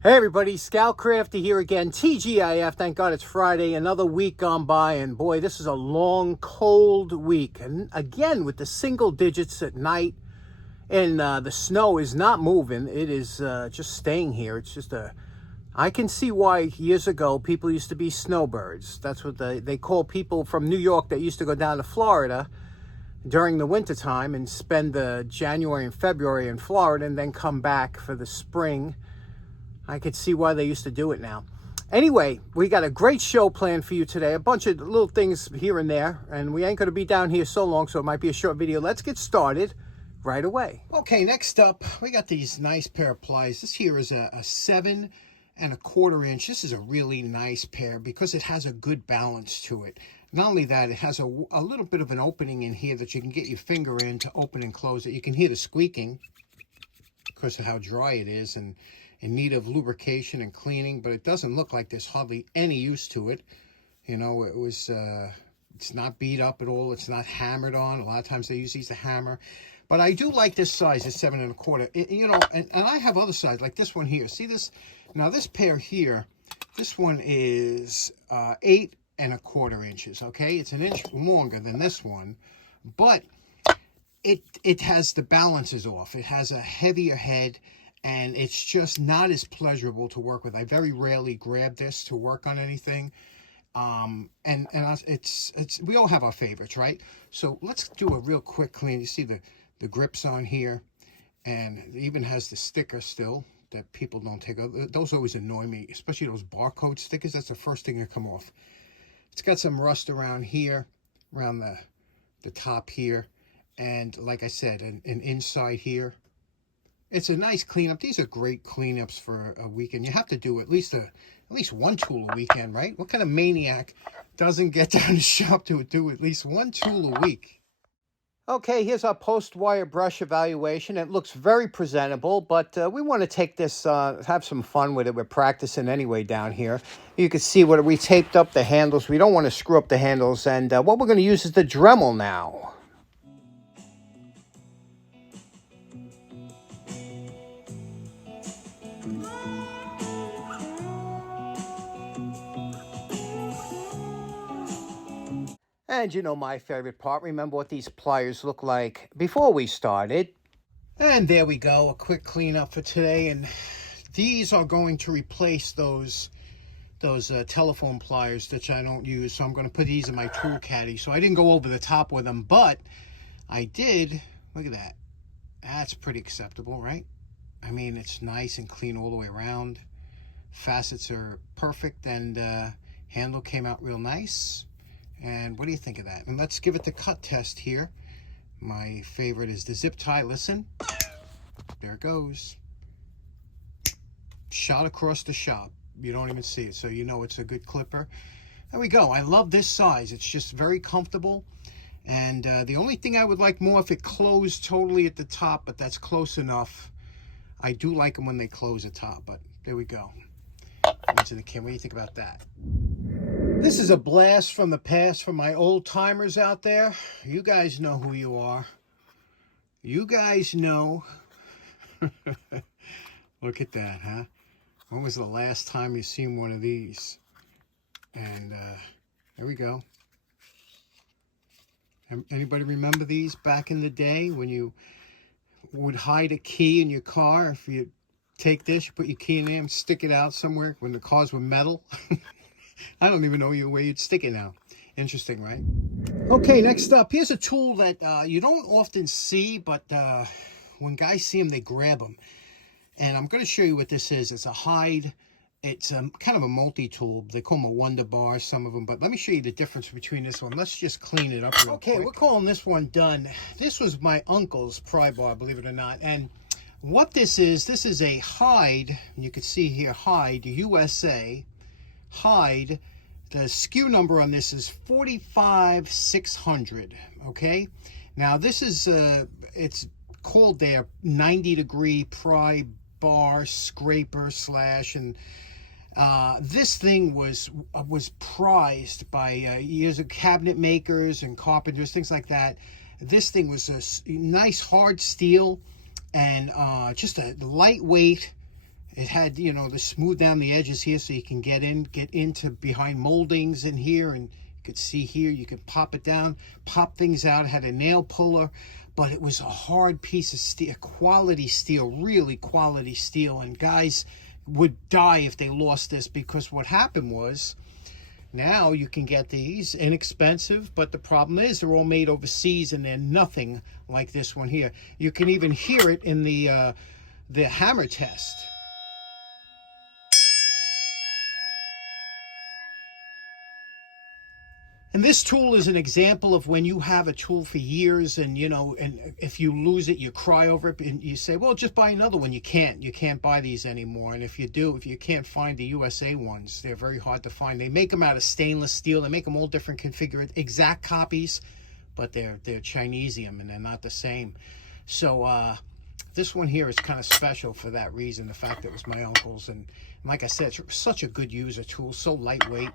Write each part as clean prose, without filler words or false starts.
Hey everybody, Scout Crafty here again, TGIF. Thank God it's Friday, another week gone by, and boy, this is a long, cold week. And again, with the single digits at night, and the snow is not moving. It is just staying here. It's just I can see why years ago people used to be snowbirds. That's what they call people from New York that used to go down to Florida during the wintertime and spend the January and February in Florida and then come back for the spring. I could see why they used to do it now. Anyway, we got a great show planned for you today. A bunch of little things here and there. And we ain't going to be down here so long, so it might be a short video. Let's get started right away. Okay, next up, we got these nice pair of pliers. This here is a 7 1/4 inch. This is a really nice pair because it has a good balance to it. Not only that, it has a little bit of an opening in here that you can get your finger in to open and close it. You can hear the squeaking because of how dry it is and in need of lubrication and cleaning, but it doesn't look like there's hardly any use to it. You know, it's not beat up at all. It's not hammered on. A lot of times they use these to hammer. But I do like this size, it's 7 1/4. You know, and I have other sizes, like this one here. See this? Now this pair here, this one is 8 1/4 inches, okay? It's an inch longer than this one, but it has the balances off. It has a heavier head, and it's just not as pleasurable to work with. I very rarely grab this to work on anything. It's we all have our favorites, right? So let's do a real quick clean. You see the grips on here, and it even has the sticker still that people don't take off. Those always annoy me, especially those barcode stickers. That's the first thing that come off. It's got some rust around here, around the top here, and like I said, an inside here. It's a nice cleanup. These are great cleanups for a weekend. You have to do at least one tool a weekend, right? What kind of maniac doesn't get down to shop to do at least one tool a week? Okay, here's our post-wire brush evaluation. It looks very presentable, but we want to take this, have some fun with it. We're practicing anyway down here. You can see we taped up the handles. We don't want to screw up the handles, and what we're going to use is the Dremel now. And you know my favorite part, remember what these pliers look like before we started. And there we go, a quick cleanup for today. And these are going to replace those telephone pliers that I don't use. So I'm going to put these in my tool caddy. So I didn't go over the top with them, but I did. Look at that. That's pretty acceptable, right? I mean, it's nice and clean all the way around. Facets are perfect, and handle came out real nice. And what do you think of that? And let's give it the cut test here. My favorite is the zip tie. Listen, there it goes. Shot across the shop. You don't even see it, so you know it's a good clipper. There we go. I love this size. It's just very comfortable. And the only thing I would like more if it closed totally at the top, but that's close enough. I do like them when they close at top, but there we go. What's in the can? What do you think about that? This is a blast from the past for my old timers out there. You guys know who you are. You guys know. Look at that, huh? When was the last time you seen one of these? And there we go. Anybody remember these back in the day when you would hide a key in your car? If you take this, you put your key in there and stick it out somewhere when the cars were metal. I don't even know where you'd stick it now. Interesting, right? Okay, next up, here's a tool that you don't often see, but when guys see them, they grab them. And I'm going to show you what this is. It's a HYDE. It's kind of a multi-tool. They call them a Wonder Bar, some of them. But let me show you the difference between this one. Let's just clean it up real quick. Okay, we're calling this one done. This was my uncle's pry bar, believe it or not. And what this is a HYDE. You can see here, HYDE, USA. HYDE, the SKU number on this is 45600. Okay, now this is it's called their 90-degree pry bar scraper slash, and this thing was prized by years of cabinet makers and carpenters, things like that. This thing was a nice hard steel, and just a lightweight. It had, you know, the smooth down the edges here so you can get into behind moldings in here, and you could see here, you could pop it down, pop things out. It had a nail puller, but it was a hard piece of steel, quality steel, really quality steel, and guys would die if they lost this, because what happened was, now you can get these inexpensive, but the problem is they're all made overseas and they're nothing like this one here. You can even hear it in the hammer test. And this tool is an example of when you have a tool for years, and you know, and if you lose it, you cry over it, and you say, well, just buy another one. You can't buy these anymore. And if you do, if you can't find the USA ones, they're very hard to find. They make them out of stainless steel. They make them all different configured, exact copies, but they're Chinesium, and they're not the same. So this one here is kind of special for that reason, the fact that it was my uncle's, and like I said, it's such a good user tool, so lightweight.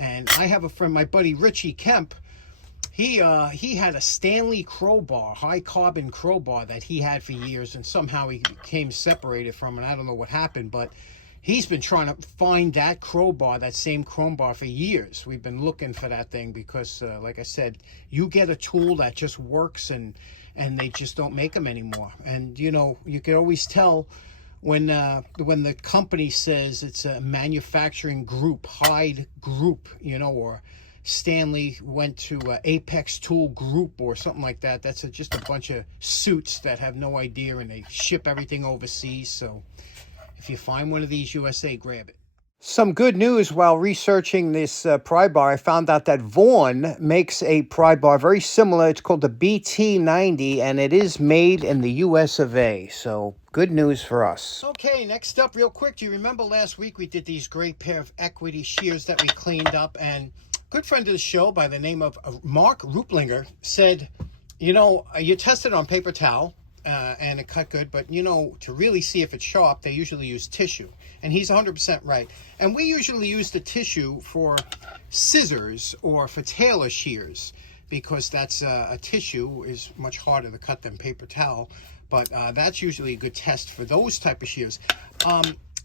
And I have a friend, my buddy Richie Kemp. He had a Stanley crowbar, high carbon crowbar that he had for years, and somehow he became separated from it. I don't know what happened, but he's been trying to find that crowbar, that same crowbar, for years. We've been looking for that thing because, like I said, you get a tool that just works, and they just don't make them anymore. And you know, you can always tell when the company says it's a manufacturing group, HYDE group, you know, or Stanley went to Apex Tool Group or something like that. That's just a bunch of suits that have no idea, and they ship everything overseas. So if you find one of these USA, grab it. Some good news while researching this pry bar. I found out that Vaughan makes a pry bar very similar. It's called the BT90, and it is made in the US of A. So good news for us. Okay, next up real quick. Do you remember last week we did these great pair of equity shears that we cleaned up? And a good friend of the show by the name of Mark Ruplinger said, you know, you test it on paper towel, and it cut good, but you know, to really see if it's sharp, they usually use tissue. And he's 100% right. And we usually use the tissue for scissors or for tailor shears, because that's a tissue is much harder to cut than paper towel. But that's usually a good test for those type of shears.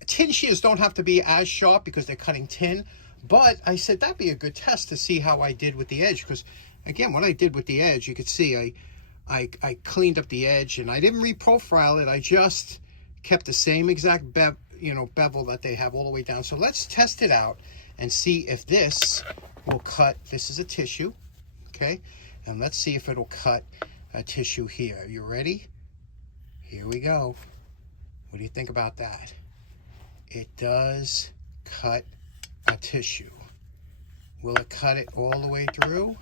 Tin shears don't have to be as sharp because they're cutting tin, but I said that'd be a good test to see how I did with the edge, because again, what I did with the edge, you could see I cleaned up the edge, and I didn't reprofile it. I just kept the same exact bevel that they have all the way down. So let's test it out and see if this will cut. This is a tissue, okay? And let's see if it'll cut a tissue here. Are you ready? Here we go. What do you think about that? It does cut a tissue. Will it cut it all the way through?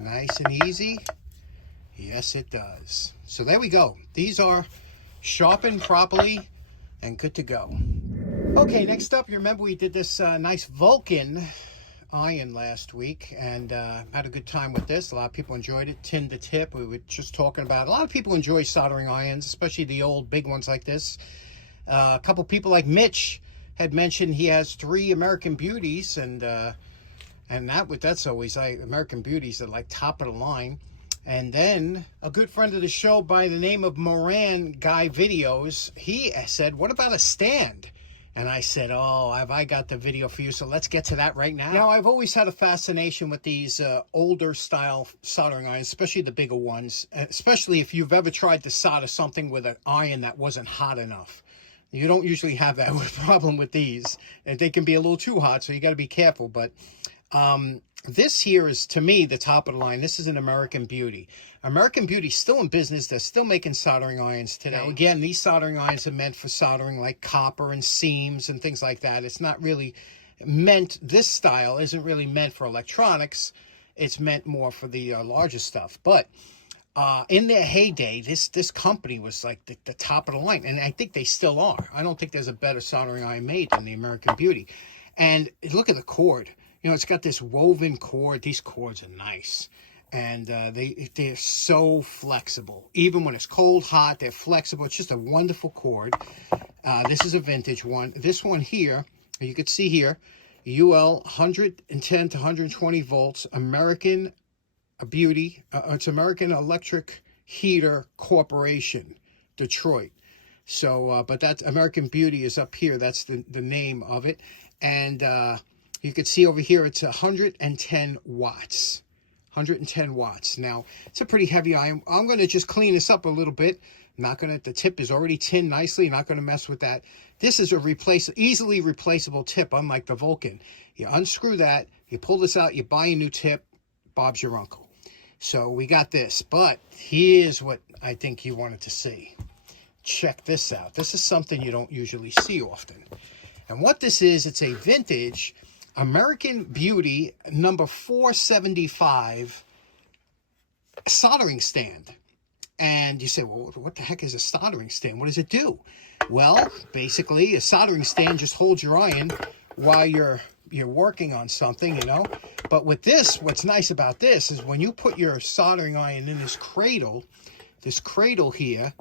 Nice and easy. Yes, it does. So there we go. These are sharpened properly and good to go. Okay, next up, you remember we did this nice Vulcan iron last week, and had a good time with this. A lot of people enjoyed it. Tin to tip, we were just talking about it. A lot of people enjoy soldering irons, especially the old big ones like this. A couple people like Mitch had mentioned he has 3 American Beauties, and that's always like American Beauties are like top of the line. And then a good friend of the show by the name of Moran Guy Videos, he said, what about a stand? And I said, oh, have I got the video for you? So let's get to that right now. Now, I've always had a fascination with these older style soldering irons, especially the bigger ones, especially if you've ever tried to solder something with an iron that wasn't hot enough. You don't usually have that problem with these, and they can be a little too hot, so you got to be careful. But this here is, to me, the top of the line. This is an American Beauty. American Beauty's still in business. They're still making soldering irons today. Now, again, these soldering irons are meant for soldering like copper and seams and things like that. It's not really meant, this style isn't really meant for electronics. It's meant more for the larger stuff. But in their heyday, this company was like the top of the line. And I think they still are. I don't think there's a better soldering iron made than the American Beauty. And look at the cord. You know, it's got this woven cord. These cords are nice. And they're so flexible. Even when it's cold, hot, they're flexible. It's just a wonderful cord. This is a vintage one. This one here, you can see here, UL 110 to 120 volts, American Beauty. It's American Electric Heater Corporation, Detroit. So, but that's American Beauty is up here. That's the name of it. And you can see over here, it's 110 watts. 110 watts. Now, it's a pretty heavy iron. I'm going to just clean this up a little bit. Not going to, the tip is already tinned nicely. Not going to mess with that. This is a easily replaceable tip, unlike the Vulcan. You unscrew that, you pull this out, you buy a new tip. Bob's your uncle. So we got this. But here's what I think you wanted to see. Check this out. This is something you don't usually see often. And what this is, it's a vintage American Beauty number 475 soldering stand. And you say, well, what the heck is a soldering stand? What does it do? Well, basically, a soldering stand just holds your iron while you're working on something, you know. But with this, what's nice about this is when you put your soldering iron in this cradle here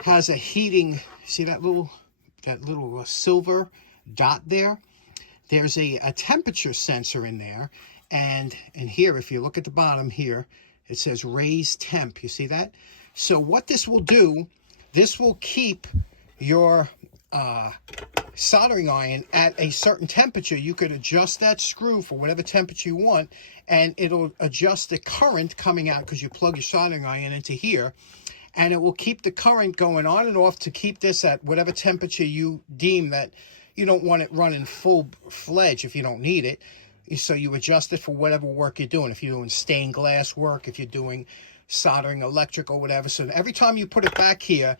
has a heating, see that little silver dot there? There's a temperature sensor in there, and here, if you look at the bottom here, it says raise temp. You see that? So what this will do, this will keep your soldering iron at a certain temperature. You could adjust that screw for whatever temperature you want, and it'll adjust the current coming out because you plug your soldering iron into here, and it will keep the current going on and off to keep this at whatever temperature you deem that you don't want it running full-fledged if you don't need it. So you adjust it for whatever work you're doing. If you're doing stained glass work, if you're doing soldering electric or whatever. So every time you put it back here,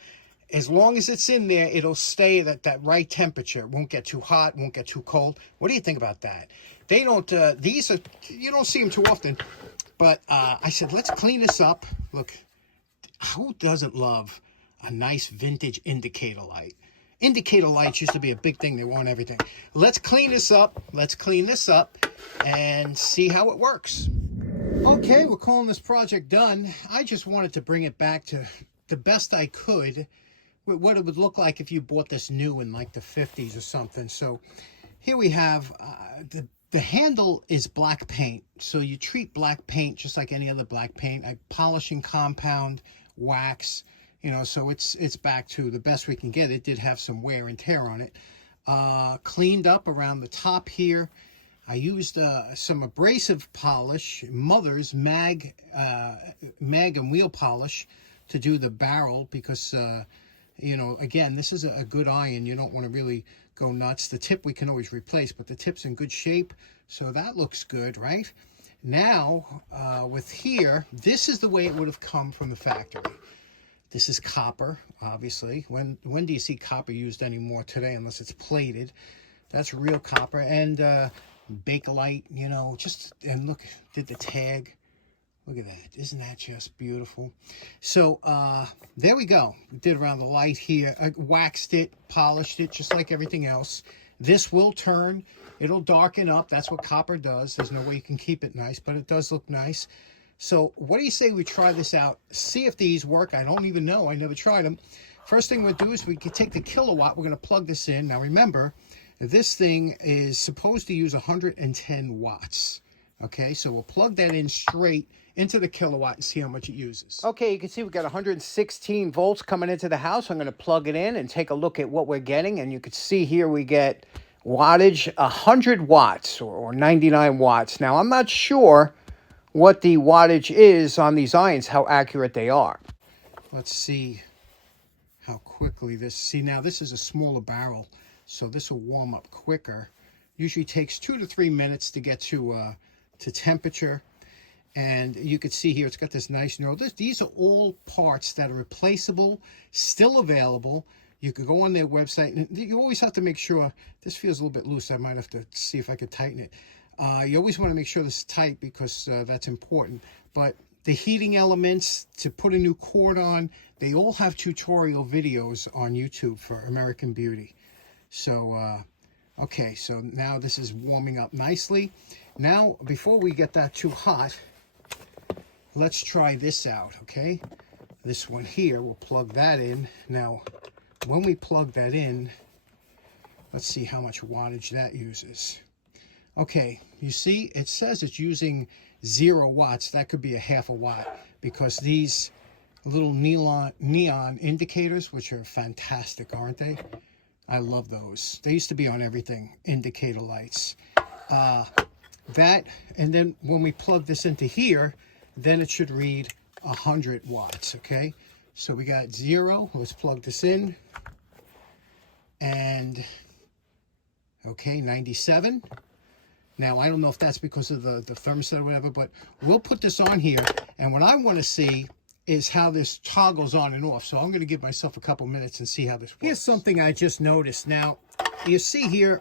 as long as it's in there, it'll stay at that right temperature. It won't get too hot, won't get too cold. What do you think about that? They don't, these are, you don't see them too often. But I said, let's clean this up. Look, who doesn't love a nice vintage indicator light? Indicator lights used to be a big thing. They want everything. Let's clean this up. Let's clean this up and see how it works. Okay, we're calling this project done. I just wanted to bring it back to the best I could with what it would look like if you bought this new in like the 50s or something. So here we have the handle is black paint. So you treat black paint just like any other black paint. I polishing compound, wax, you know, so it's back to the best we can get. It did have some wear and tear on it. Cleaned up around the top here. I used some abrasive polish, Mother's mag and wheel polish to do the barrel because, you know, again, this is a good iron. You don't want to really go nuts. The tip we can always replace, but the tip's in good shape. So that looks good, right? Now, with here, this is the way it would have come from the factory. This is copper, obviously. When do you see copper used anymore today unless it's plated? That's real copper. And Bakelite, you know, and look, did the tag. Look at that. Isn't that just beautiful? So there we go. We did around the light here. I waxed it, polished it, just like everything else. This will turn. It'll darken up. That's what copper does. There's no way you can keep it nice, but it does look nice. So what do you say we try this out? See if these work. I don't even know. I never tried them. First thing we'll do is we can take the kilowatt. We're going to plug this in. Now remember, this thing is supposed to use 110 watts. Okay, so we'll plug that in straight into the kilowatt and see how much it uses. Okay, you can see we've got 116 volts coming into the house. I'm going to plug it in and take a look at what we're getting. And you can see here we get wattage 100 watts or 99 watts. Now, I'm not sure what the wattage is on these irons, how accurate they are. Let's see how quickly this... See, now this is a smaller barrel, so this will warm up quicker. Usually takes 2 to 3 minutes to get to temperature. And you can see here, it's got this nice knurl. These are all parts that are replaceable, still available. You could go on their website, and you always have to make sure, this feels a little bit loose. I might have to see if I could tighten it. You always want to make sure this is tight because that's important. But the heating elements, to put a new cord on, they all have tutorial videos on YouTube for American Beauty. So, okay, so now this is warming up nicely. Now, before we get that too hot, let's try this out, okay? This one here, we'll plug that in. Now, when we plug that in, let's see how much wattage that uses. Okay, you see, it says it's using 0 watts. That could be a half a watt because these little neon indicators, which are fantastic, aren't they? I love those. They used to be on everything, indicator lights. That, and then when we plug this into here, then it should read 100 watts, okay? So we got 0, let's plug this in, and, okay, 97. Now, I don't know if that's because of the thermostat or whatever, but we'll put this on here, and what I want to see is how this toggles on and off. So I'm going to give myself a couple minutes and see how this works. Here's something I just noticed. Now, you see here,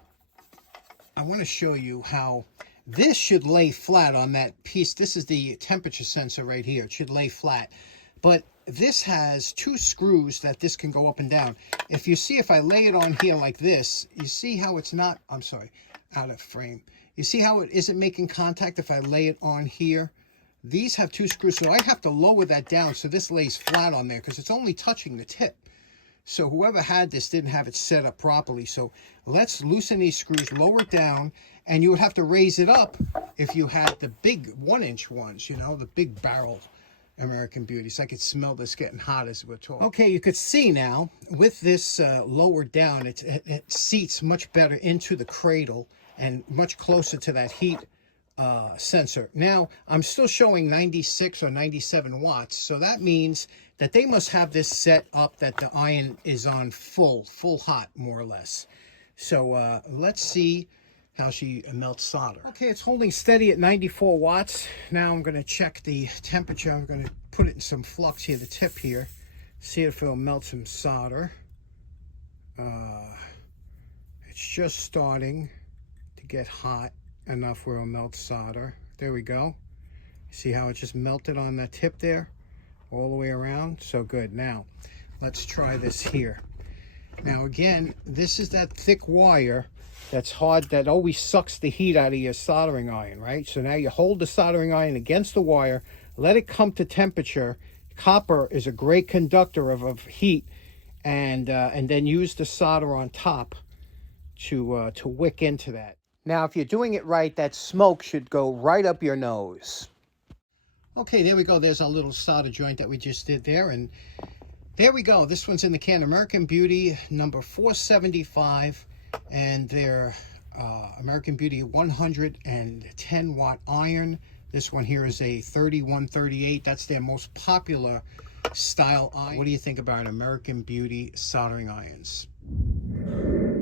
I want to show you how this should lay flat on that piece. This is the temperature sensor right here. It should lay flat. But this has 2 screws that this can go up and down. If you see, if I lay it on here like this, you see how it's not, I'm sorry, out of frame. You see how it isn't making contact if I lay it on here? These have 2 screws, so I have to lower that down so this lays flat on there because it's only touching the tip. So whoever had this didn't have it set up properly. So let's loosen these screws, lower it down, and you would have to raise it up if you had the big 1-inch ones, you know, the big barrel American Beauties. I could smell this getting hot as we're talking. Okay, you could see now with this lowered down, it seats much better into the cradle and much closer to that heat sensor. Now, I'm still showing 96 or 97 watts, so that means that they must have this set up that the iron is on full hot, more or less. So let's see how she melts solder. Okay, it's holding steady at 94 watts. Now I'm going to check the temperature. I'm going to put it in some flux here, the tip here, see if it'll melt some solder. It's just starting to get hot enough where it'll melt solder. There we go. See how it just melted on the tip there all the way around? So good. Now let's try this here. Now again, this is that thick wire that's hard, that always sucks the heat out of your soldering iron, right? So now you hold the soldering iron against the wire, let it come to temperature. Copper is a great conductor of heat, and then use the solder on top to wick into that. Now, if you're doing it right, that smoke should go right up your nose. Okay, there we go. There's our little solder joint that we just did there. And there we go. This one's in the can. American Beauty number 475. And they're American Beauty 110 watt iron. This one here is a 3138. That's their most popular style iron. What do you think about American Beauty soldering irons?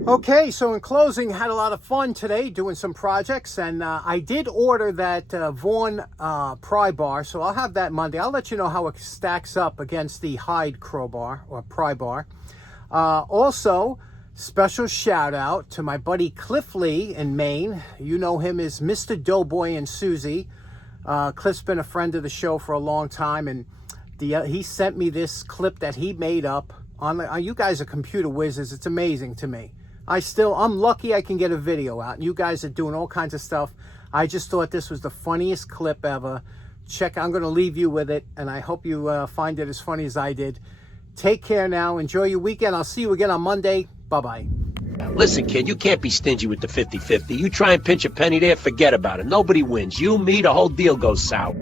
Okay, so in closing, had a lot of fun today doing some projects, and I did order that Vaughan pry bar, so I'll have that Monday. I'll let you know how it stacks up against the HYDE crowbar or pry bar. Also, special shout out to my buddy Cliff Lee in Maine. You know him as Mr. Doughboy and Susie. Cliff's been a friend of the show for a long time, and he sent me this clip that he made up. You guys are computer whizzes. It's amazing to me. I'm lucky I can get a video out, and you guys are doing all kinds of stuff. I just thought this was the funniest clip ever. I'm going to leave you with it, and I hope you find it as funny as I did. Take care now. Enjoy your weekend. I'll see you again on Monday. Bye-bye. Listen, kid, you can't be stingy with the 50-50. You try and pinch a penny there, forget about it. Nobody wins. You, me, the whole deal goes sour.